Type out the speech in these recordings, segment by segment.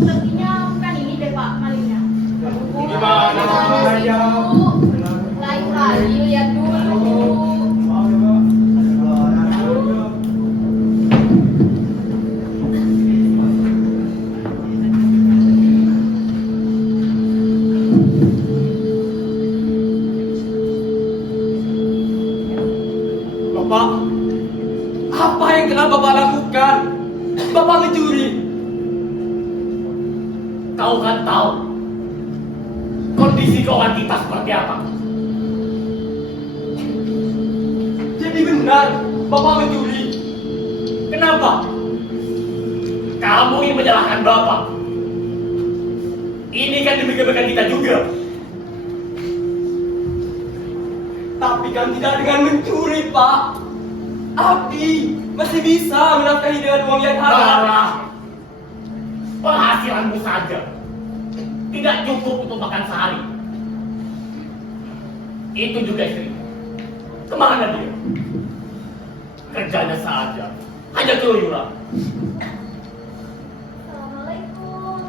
Sepertinya bukan ini deh Pak malingnya. Gimana aja? Lain kali lihat dulu. Bapak, apa yang telah Bapak lakukan? Bapak mencuri. Kau kan tahu kondisi keuangan kita seperti apa. Jadi benar, Bapak mencuri. Kenapa? Kamu ingin menyalahkan Bapak. Ini kan demi kebaikan kita juga. Tapi kan tidak dengan mencuri, Pak. Abdi masih bisa menafkahi dengan uang yang halal. Salah. Penghasilanmu saja tidak cukup untuk makan sehari. Itu juga istri. Kemana dia? Kerjanya saja hanya keluyuran. Assalamualaikum.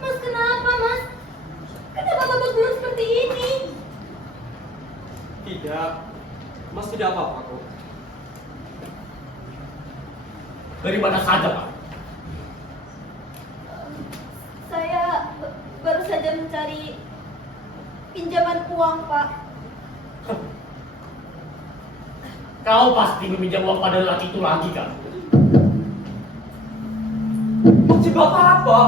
Mas kenapa Mas? Kenapa Bapak belum seperti ini? Tidak, Mas tidak apa-apa kok. Dari mana saja, Pak? Saya baru saja mencari pinjaman uang Pak. Kau pasti meminjam uang pada lelaki itu lagi, kan? Maksud Bapak apa?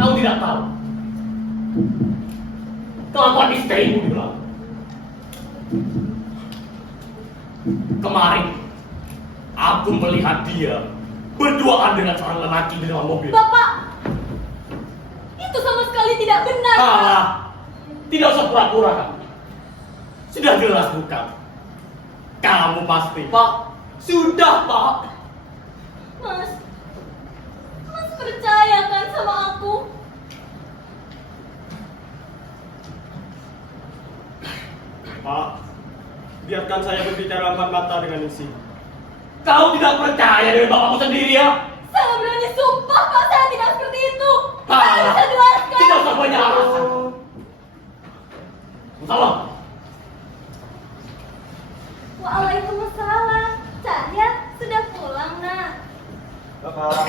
Kau tidak tahu kelakuan istrimu bilang. Kemarin aku melihat dia berduaan dengan seorang lelaki di dalam mobil. Bapak, itu sama sekali tidak benar. Pak. Salah. Tidak usah pura-pura, kan? Sudah jelas bukan? Kamu pasti. Pak, sudah Pak. Mas percaya kan sama aku? Pak, biarkan saya berbicara empat mata dengan isi. Kau tidak percaya dengan bapakmu sendiri, ya? Saya berani sumpah Pak, saya tidak seperti itu. Saya Salah. bisa jelaskan. Tidak usah banyak alasan. Salah. Waalaikumsalam. Cahya sudah pulang nak. Bapak.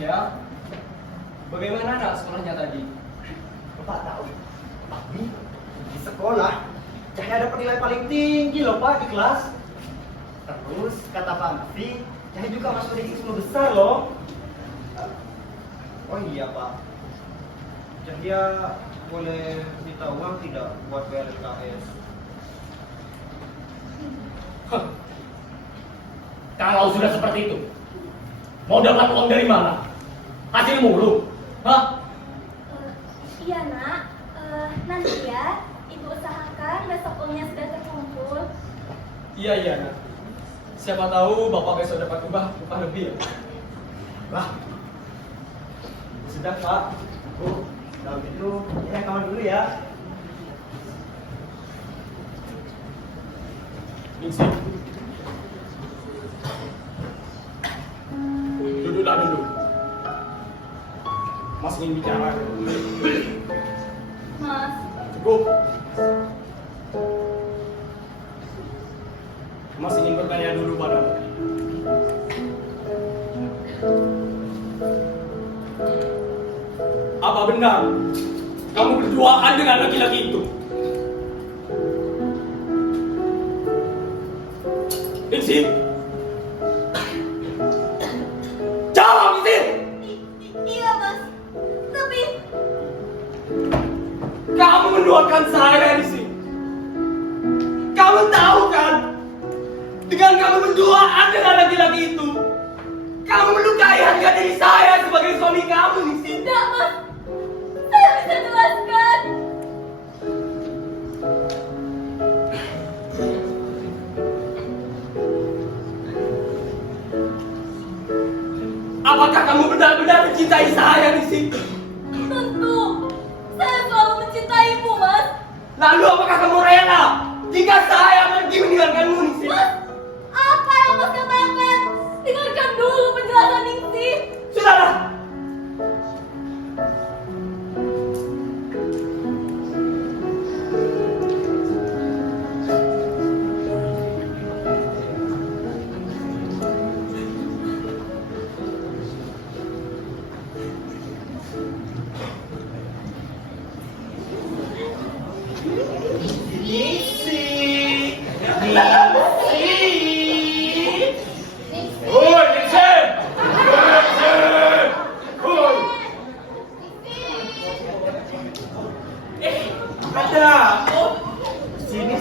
Ya, bagaimana nak sekolahnya tadi? Bapak tahu, tapi di sekolah Cahaya dapat nilai paling tinggi loh Pak di kelas. Terus kata Pak Mufti, Cahaya juga masuk di 10 besar loh. Oh iya Pak, Cahaya boleh minta uang tidak buat bayar SKS? Kalau sudah seperti itu, mau dapat uang dari mana? Hasil mulu. Hah? Iya nak. Nanti ya ibu usahakan besok uangnya sudah terkumpul. Iya nak. Siapa tahu Bapak besok dapat upah lebih ya. Wah, sudah Pak. Bu, kalau gitu saya kawan dulu ya. Ningsi. Duduklah dulu. Mas ingin bicara. Mas, Cukup. Mas ingin bertanya dulu padamu. Apa benar kamu berduaan dengan laki-laki itu? Ningsi. Jawab, Ningsi. iya Mas. Tapi Kamu menduakan saya di sini. Kamu tahu kan? Dengan kamu berduaan dengan laki-laki itu, kamu melukai harga diri saya sebagai suami kamu di sini. tidak Mas. Saya bisa jelaskan. Apakah kamu benar-benar mencintai saya di sini? Tentu. Lalu apakah kamu rela jika saya pergi meninggalkanmu, Ningsih? Mas, apa yang Mas katakan? Dengarkan dulu penjelasan Ningsih. Sudahlah. Ningsih. Woi, Ningsih. Woi. Ada. Sini.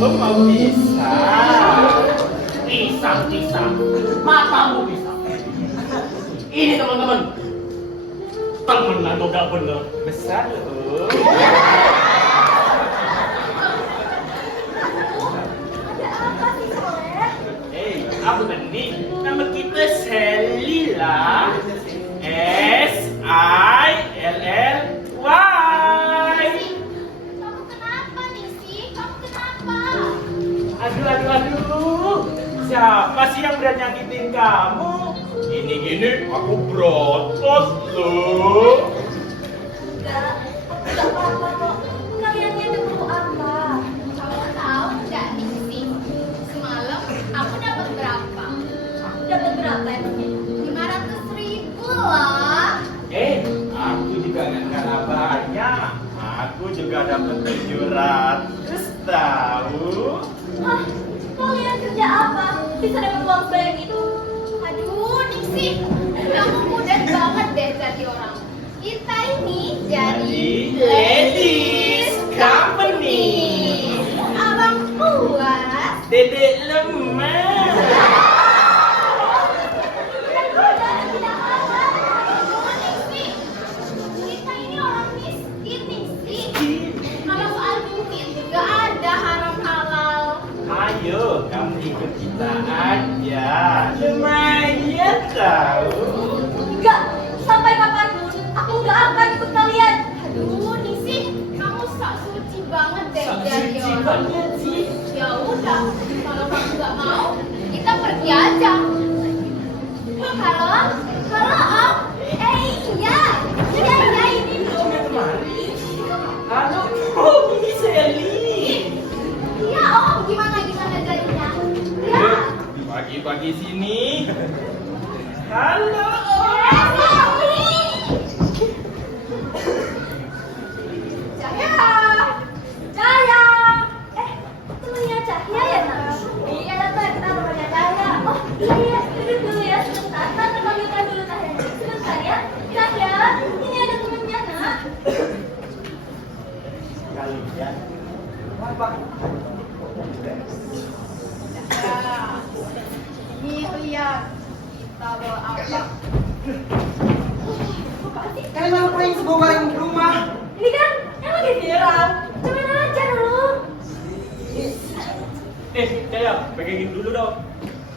Lo mau pisang. Matamu pisang. Ini teman-teman. Temenan lo gak bener. Besar lo. Ada apa sih, Soleh? Aku tadi nama kita Selila. S-I-L-L-Y. Kamu kenapa, Ningsih? Kamu kenapa? Aduh. Siapa sih yang berani nyakitin kamu? Gini, aku protes loh. Enggak apa-apa kok. Kalian ini perlu apa? Kamu tahu nggak Ningsih? Semalam aku dapat berapa? Dapat berapa emangnya? 500.000 loh. Aku juga nggak kalah banyak. Aku juga dapat 700 tahu. Hah? Kalian kerja apa? Bisa dapat uang sebanyak itu? Aduh, Ningsih, kamu mudah banget deh jadi orang. Kita ini jadi Ladies Company. Abang puas. Dedek lemah. Kita ini orang miskin, Ningsih. Kalau soal duit nggak ada haram halal. Ayo, kamu ikut kita aja. Lumayan tahu. Enggak, sampai kapanpun aku nggak akan ikut kalian. Aduh, Ningsih, kamu sok suci banget deh Sok jadi suci orang. banget sih. Ya udah, kalau kamu nggak mau, kita pergi aja. Halo, Om. Iya ini loh. Halo, ini Sally. Iya Om, gimana jadinya? Ya. Pagi-pagi sini. Halo. Cahaya. Temennya Cahya ya, Nak? Iya, Tante, kita temennya Cahya. Oh, iya, duduk dulu ya sebentar. Tante panggilkan dulu Cahya. Sebentar ya. Cahya, ini ada temennya, Nak. Kalian. Apa? Ini lihat kita bawa apa? Kalian ngapain sebawa barang ke rumah? Ini kan yang lagi viral. Cobain aja dulu. Jaya, pegangin dulu dong.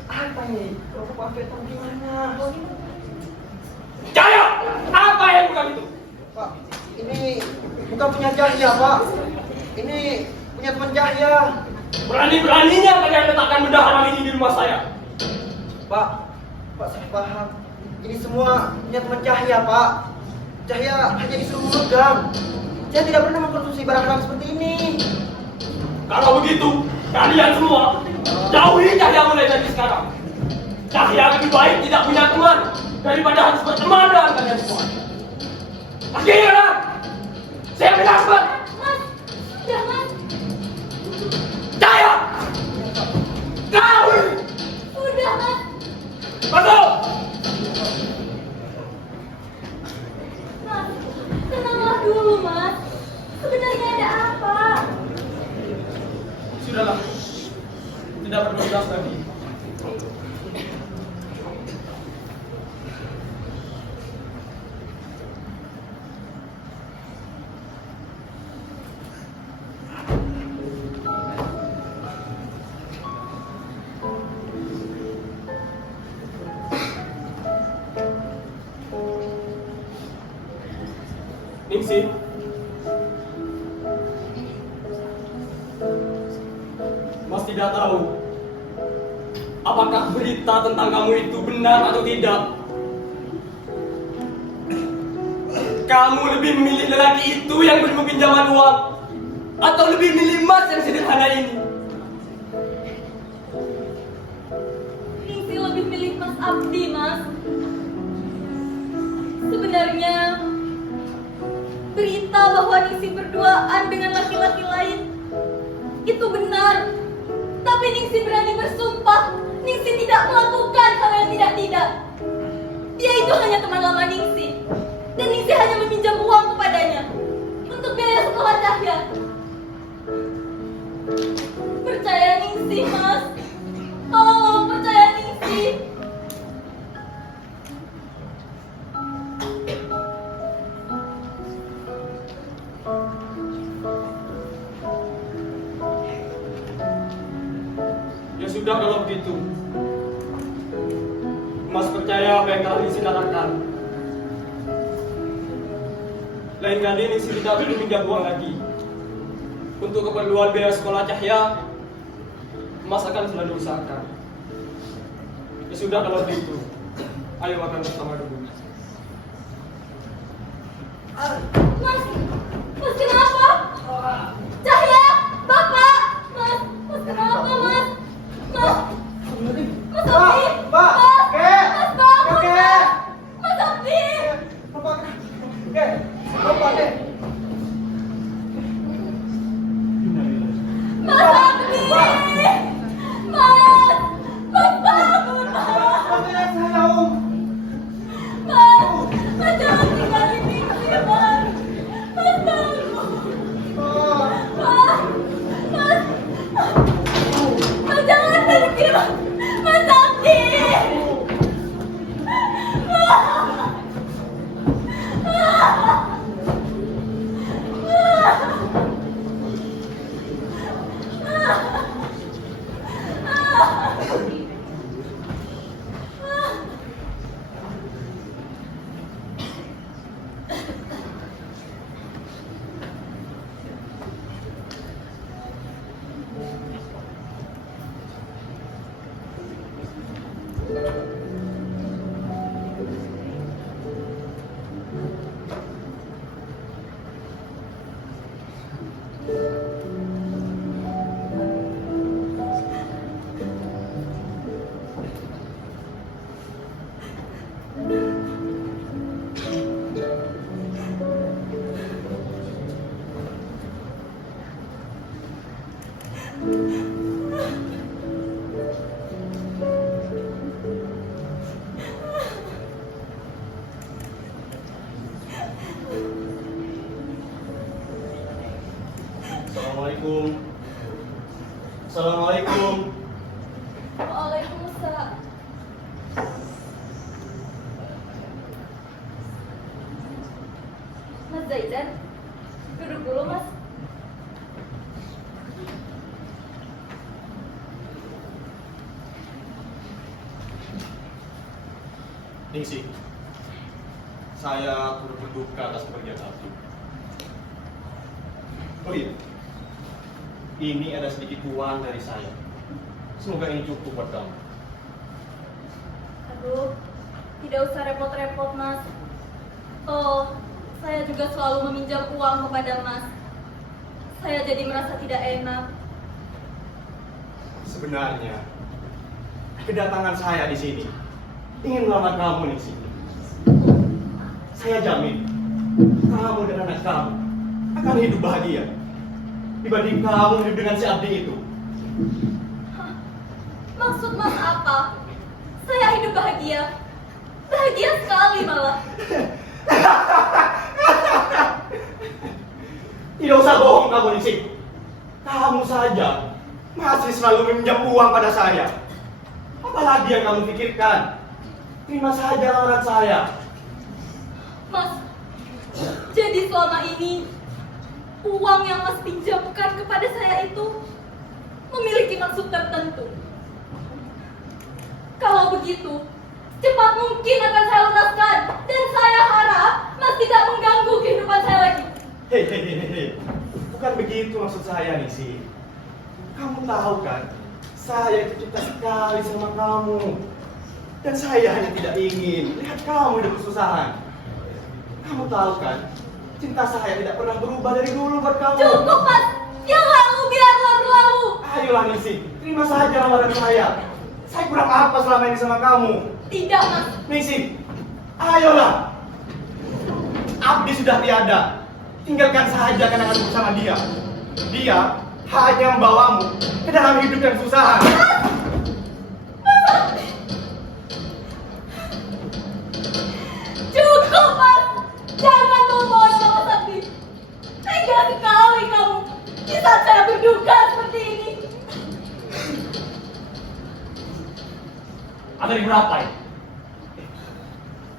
Apa ini? Kerupuk Afet gimana? Jaya, apa yang bukan itu? Pak, ini bukan punya Cahya, Pak. Ini punya teman Cahya. Berani-beraninya kalian letakkan benda haram ini di rumah saya. Pak, saya paham. Ini semua punya teman Cahya, Pak. Cahya hanya disuruh memegang. Saya tidak pernah mengkonsumsi barang haram seperti ini. Kalau begitu, kalian semua jauhi Cahya mulai dari sekarang. Cahya lebih baik tidak punya teman daripada harus berteman dengan kalian semua. Akhirnya, saya bilang cepat. Mas, udah Mas. Cahya, kau Udah Mas. masuk. Mas, tenanglah dulu Mas. Sebenarnya ada apa? Sudahlah. Tidak perlu jelas lagi. Ningsih, tidak tahu apakah berita tentang kamu itu benar atau tidak. Kamu lebih memilih lelaki itu yang beri pinjaman uang atau lebih memilih Mas yang sederhana ini? Ningsih lebih milih Mas Abdi, Mas. Sebenarnya berita bahwa Ningsih berduaan dengan laki-laki lain itu benar. Tapi Ningsih berani bersumpah Ningsih tidak melakukan hal yang tidak-tidak. Dia itu hanya teman lama Ningsih. Dan Ningsih hanya meminjam uang kepadanya untuk biaya sekolah Cahya. Percaya Ningsih, Mas. Tolong percaya Ningsih. Ya sudah kalau begitu. Mas percaya apa yang kali Ningsih katakan. Lain kali Ningsih tidak perlu pinjam uang lagi. Untuk keperluan biaya sekolah Cahya, Mas akan selalu usahakan. Ya sudah kalau begitu. Ayo makan bersama dulu. Mas, Mas kenapa? Cahya, Bapak, Mas kenapa, Mas? Mas Abdi, Pak, Kek, Mas bangun, Kek. Mas Abdi. Bapak, Kek, Bapak, Kek. Mas Abdi, Mas bangun, Bapak, saya Om. Mas jangan tinggalin Ningsih, Mas bangun, Oh. Mas jangan pergi, Mas Abdi. Assalamualaikum. Assalamualaikum. Waalaikumsalam. Mas Zaidan, duduk dulu, Mas. Ningsih, saya turut berduka atas kepergian Abdi. Oh iya, ini ada sedikit uang dari saya. Semoga ini cukup buat kamu. Aduh, tidak usah repot-repot, Mas. Oh, saya juga selalu meminjam uang kepada Mas. Saya jadi merasa tidak enak. Sebenarnya, kedatangan saya di sini ingin melamar kamu, Ningsih. Saya jamin, kamu dan anak kamu akan hidup bahagia dibanding kamu hidup dengan si Abdi itu. Maksud Mas apa? Saya hidup bahagia. Bahagia sekali malah. Tidak usah bohong kamu, Ningsih. Kamu saja masih selalu meminjam uang pada saya. Apalagi yang kamu pikirkan? Terima saja lamaran saya. Mas, jadi selama ini uang yang Mas pinjamkan kepada saya itu memiliki maksud tertentu. Kalau begitu, cepat mungkin akan saya lunaskan dan saya harap Mas tidak mengganggu kehidupan saya lagi. Hehehe, bukan begitu maksud saya, Ningsih. Kamu tahu kan, Saya itu cinta sekali sama kamu. Dan saya hanya tidak ingin lihat kamu hidup kesusahan. Kamu tahu kan, cinta saya tidak pernah berubah dari dulu buat kamu. Cukup, Mas. Yang lalu biarlah berlalu. Ayolah Ningsih, terima saja lamaran saya. Saya kurang apa selama ini sama kamu? Tidak, Mas. Ningsih, ayolah. Abdi sudah tiada. Tinggalkan saja kenangan bersama dia. Dia hanya membawamu ke dalam hidup yang susah. Cukup, Mas. Jangan memohon sama Sakti. Tega sekali kamu. Di saat saya berduka seperti ini. Ada di berapa ya?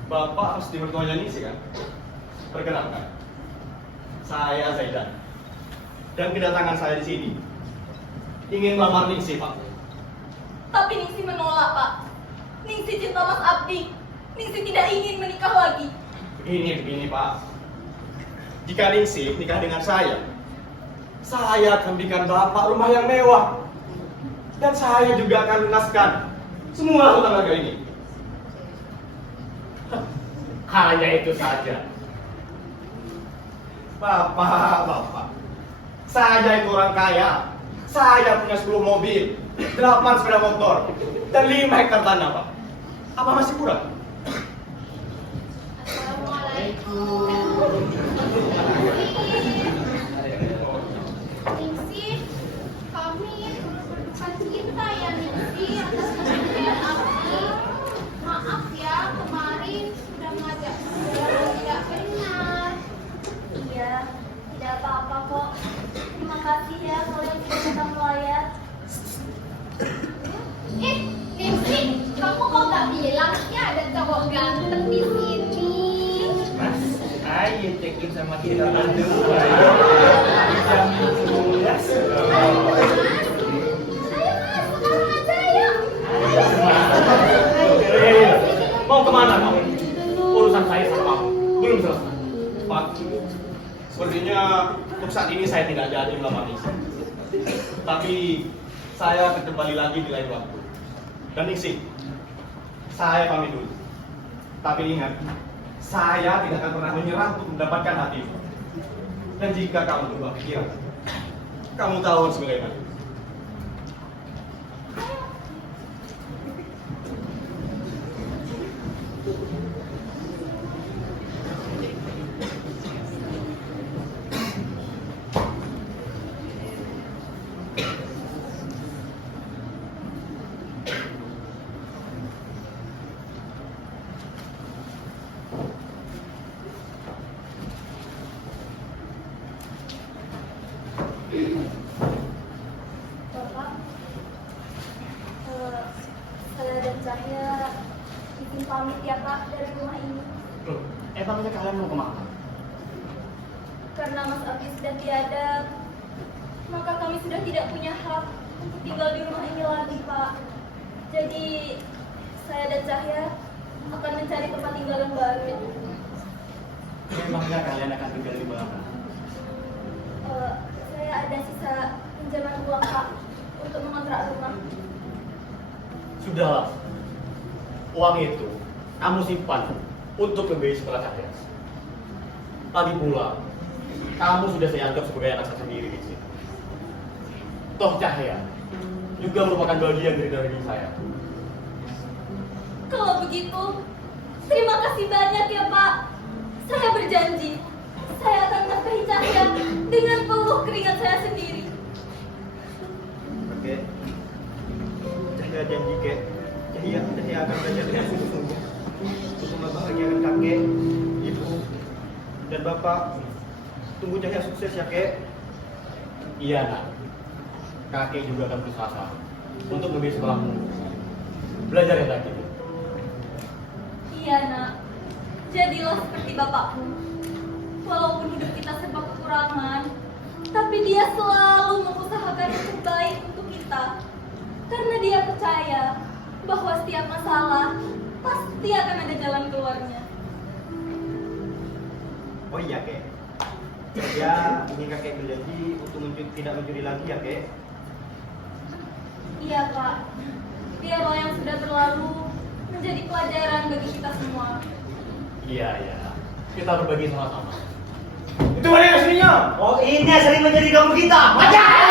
Bapak harus di mertuanya Ningsih kan? Perkenalkan, saya Zaidan. Dan kedatangan saya di sini ingin melamar Ningsih, Pak. Tapi Ningsih menolak, Pak. Ningsih cinta Mas Abdi. Ningsih tidak ingin menikah lagi. Begini Pak. Jika Ningsih nikah dengan saya akan berikan Bapak rumah yang mewah. Dan saya juga akan lunaskan semua hutang harga ini. Hanya itu saja. Bapak. Saya itu orang kaya. Saya punya 10 mobil, 8 sepeda motor, dan 5 hektar tanah, Pak. Apa masih kurang? Ningsih, kami berduka cita ya Ningsih atas kejadian Abdi. Maaf ya, kemarin sudah mengajak tidak benar. Iya, tidak apa-apa kok. Terima kasih ya kalian sudah datang melayat. Ningsih, kamu kok gak bilang ya ada cowok ganteng di sini? Mas, ayo cekin sama kita berdua. Ayo mas, sekarang aja yuk. Mau kemana kamu? Urusan saya sama kamu belum selesai. Pak, sepertinya untuk saat ini saya tidak jadi melamar Ningsih. Tapi saya akan kembali lagi di lain waktu. Dan Ningsih, saya pamit dulu. Tapi ingat, saya tidak akan pernah menyerah untuk mendapatkan hatimu. Dan jika kamu berubah pikiran, kamu tahu harus bagaimana. Bapak, saya dan Cahya izin pamit ya Pak dari rumah ini. Emangnya kalian mau kemana? Karena Mas Abdi sudah tiada, maka kami sudah tidak punya hak untuk tinggal di rumah ini lagi, Pak. Jadi, saya dan Cahya akan mencari tempat tinggal yang baru. Emangnya kalian akan tinggal di mana? Saya ada sisa pinjaman uang, Pak, untuk mengontrak rumah. Sudahlah. Uang itu kamu simpan untuk membiayai sekolah Cahya. Lagi pula, kamu sudah saya anggap sebagai anak saya sendiri di sini. Toh Cahya juga merupakan bagian dari daging saya. Kalau begitu, terima kasih banyak ya, Pak. Saya berjanji, saya akan menafkahi Cahya dengan peluh keringat saya sendiri. Oke. Cahya janji, Kek. Cahya akan belajar dengan sungguh-sungguh untuk membahagiakan kakek, ibu, dan bapak. Tunggu Cahya sukses ya, Kek. Iya nak. Kakek juga akan berusaha untuk membiayai sekolahmu. Belajar yang rajin. Iya, Nak. Jadilah seperti bapakmu. Walaupun hidup kita serba kekurangan, tapi dia selalu mengusahakan yang terbaik untuk kita. Karena dia percaya bahwa setiap masalah pasti akan ada jalan keluarnya. Oh iya, Kek. Ya, ingin kakek berjanji untuk tidak mencuri lagi ya, Kek. Iya Pak, biarlah yang sudah berlalu menjadi pelajaran bagi kita semua. Iya, iya. Kita berbagi sama-sama. Itu mana yang aslinya? Oh ini yang sering menjadi ganggu kita. Macam.